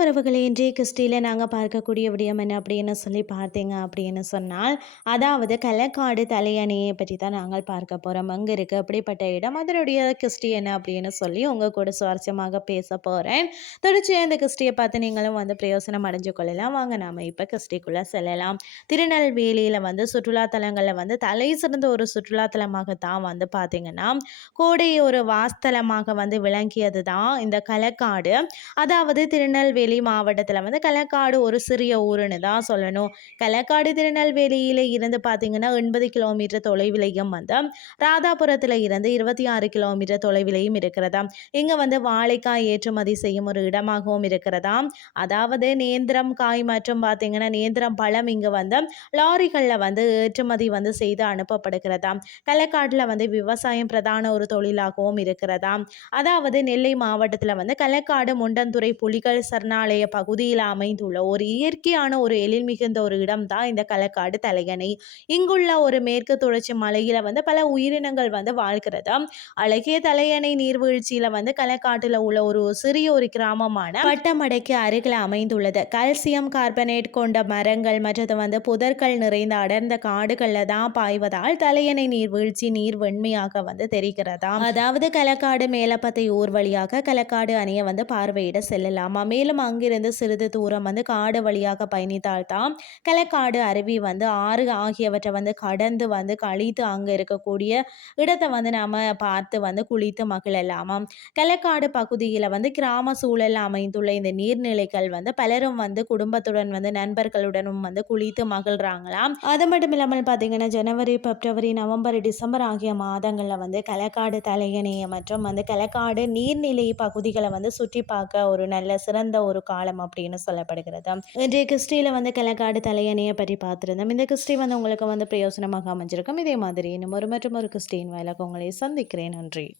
உறவுகளை. இன்றைய கிறிஸ்டியில் நாங்கள் பார்க்கக்கூடிய விடயம் என்ன அப்படின்னு சொல்லி பார்த்தீங்க அப்படின்னு சொன்னால் அதாவது கலக்காடு தலையணையை பற்றி தான் நாங்கள் பார்க்க போகிறோம் அங்கே இருக்குது அப்படிப்பட்ட இடம் அதனுடைய கிறிஸ்டி என்ன அப்படின்னு சொல்லி உங்கள் கூட சுவாரஸ்யமாக பேச போகிறேன் தொடர்ச்சியாக இந்த கிறிஸ்டியை பார்த்து நீங்களும் வந்து பிரயோசனம் அடைஞ்சு கொள்ளலாம். வாங்க நாம் இப்போ கிறிஸ்டிக்குள்ளே செல்லலாம். திருநெல்வேலியில் வந்து சுற்றுலாத்தலங்களில் வந்து தலை சிறந்த ஒரு சுற்றுலாத்தலமாக தான் வந்து பார்த்தீங்கன்னா கோடை ஒரு வாஸ்தலமாக வந்து விளங்கியது தான் இந்த கலக்காடு அதாவது திரு திருநெல்வேலி மாவட்டத்தில் வந்து களக்காடு ஒரு சிறிய ஊருன்னு தான் சொல்லணும். களக்காடு திருநெல்வேலியில் இருந்து பார்த்தீங்கன்னா எண்பது கிலோமீட்டர் தொலைவிலையும் வந்து ராதாபுரத்தில் இருந்து இருபத்தி ஆறு கிலோமீட்டர் தொலைவிலையும் இருக்கிறதா. இங்கே வந்து வாழைக்காய் ஏற்றுமதி செய்யும் ஒரு இடமாகவும் இருக்கிறதா. அதாவது நேந்திரம் காய் மற்றும் பார்த்தீங்கன்னா நேந்திரம் பழம் இங்கே வந்து லாரிகளில் வந்து ஏற்றுமதி வந்து செய்து அனுப்பப்படுகிறதா. களக்காட்டில் வந்து விவசாயம் பிரதான ஒரு தொழிலாகவும் இருக்கிறதா. அதாவது நெல்லை மாவட்டத்தில் வந்து களக்காடு முண்டந்துறை புலிகள் சரணாலய பகுதியில் அமைந்துள்ள ஒரு இயற்கையான ஒரு எழில் மிகுந்த ஒரு இடம் தான் இந்த களக்காடு தலையணை. இங்குள்ள ஒரு மேற்கு தொடர்ச்சி மலையில வந்து பல உயிரினங்கள் வந்து வாழ்கிறது. அழகிய தலையணை நீர்வீழ்ச்சியில வந்து களக்காட்டுல உள்ள ஒரு சிறிய ஒரு கிராமமான பட்டமடைக்கு அருகில் அமைந்துள்ளது. கால்சியம் கார்பனேட் கொண்ட மரங்கள் மற்றது வந்து புதர்கள் நிறைந்த அடர்ந்த காடுகள்ல தான் பாய்வதால் தலையணை நீர்வீழ்ச்சி நீர் வெண்மையாக வந்து தெரிகிறதா அதாவது களக்காடு மேலப்பத்தை ஊர் வழியாக களக்காடு அணையை வந்து பார்வையிட செல்லலாமா. மேலும் அங்கிருந்து சிறிது தூரம் வந்து காடு வழியாக பயணித்தால்தான் களக்காடு அருவி வந்து ஆறு ஆகியவற்றை வந்து கடந்து வந்து கழித்து அங்கே இருக்கக்கூடிய இடத்தை வந்து நாம் பார்த்து வந்து குளித்து மகிழலாமாம். களக்காடு பகுதியில் வந்து கிராம சூழல் அமைந்துள்ள இந்த நீர்நிலைகள் வந்து பலரும் வந்து குடும்பத்துடன் வந்து நண்பர்களுடனும் வந்து குளித்து மகிழ்றாங்களாம். அது மட்டும் இல்லாமல் பார்த்தீங்கன்னா ஜனவரி பிப்ரவரி நவம்பர் டிசம்பர் ஆகிய மாதங்களில் வந்து களக்காடு தலையணையை மற்றும் வந்து களக்காடு நீர்நிலை பகுதிகளை வந்து சுற்றி பார்க்க ஒரு நல்ல சிறந்த ஒரு காலம் அப்படின்னு சொல்லப்படுகிறது. இன்றைய கிறிஸ்டியில் வந்து கிழக்காடு தலையணையை பற்றி பார்த்துருந்தோம். இந்த கிறிஸ்டி வந்து உங்களுக்கு வந்து பிரயோசனமாக அமைஞ்சிருக்கும். இதே மாதிரி இன்னும் ஒரு மற்றும் ஒரு கிறிஸ்டின் வயலாக உங்களை சந்திக்கிறேன். நன்றி.